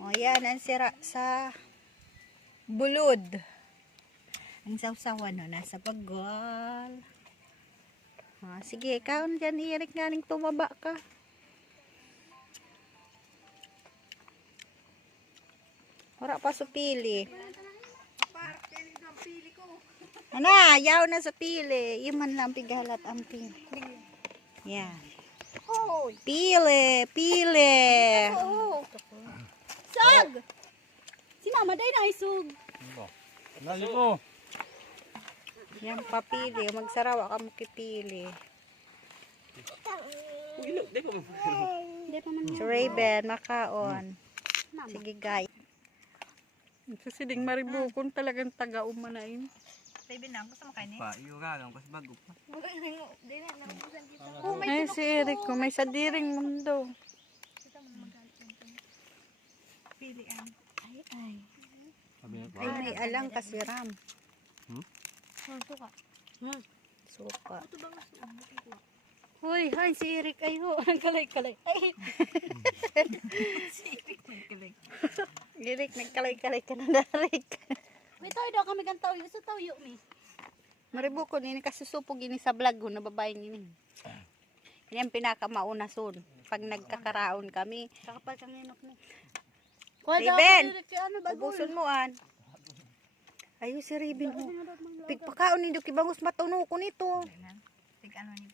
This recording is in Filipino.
O yan, ang sira sa bulod. Ang sawsawan no, nasa bagol. Sige, ikaw dyan, Eric, galing tumaba ka. Wala pa sa pili. Ana, yaw na sa pili. Iman lang pigalat ang pili. Yan. Pili, pili. Sag! Sinama day na isug. Lali mo. Yan papili. Magsarawa ka mo kipili. Di pa man. Si Raven, makaon. Sige, guys. Kasi ding maribukon talagang taga-umanain. Raven na, gusto mo kainin? Pa, iura lang kasi bago pa. Ay, si Eric, may sadiring mundo. Pilian. Ay, Sabi niya pa. ay may alang kasi Ram. Suka. Suka. Ito ba mas Hoy, hi, si Eric. Ay, ho. Ang kalay-kalay. Ay. si Eric nagkalig. Eric, nagkalay-kalay ka na, Eric. May tayo daw kami kang tayo. Sa tayo mi. Maribukon, ini kasi supog ini sa vlog ho, na babaeng ini. Ini ang pinakamauna son. Pag nagkakaraon kami. Kakapal kang inok ni. Raven, ubuson mo an. Ayo si Raven ho. Pigpakaon ni Duki bangus matuno ko nito. Tig ano ni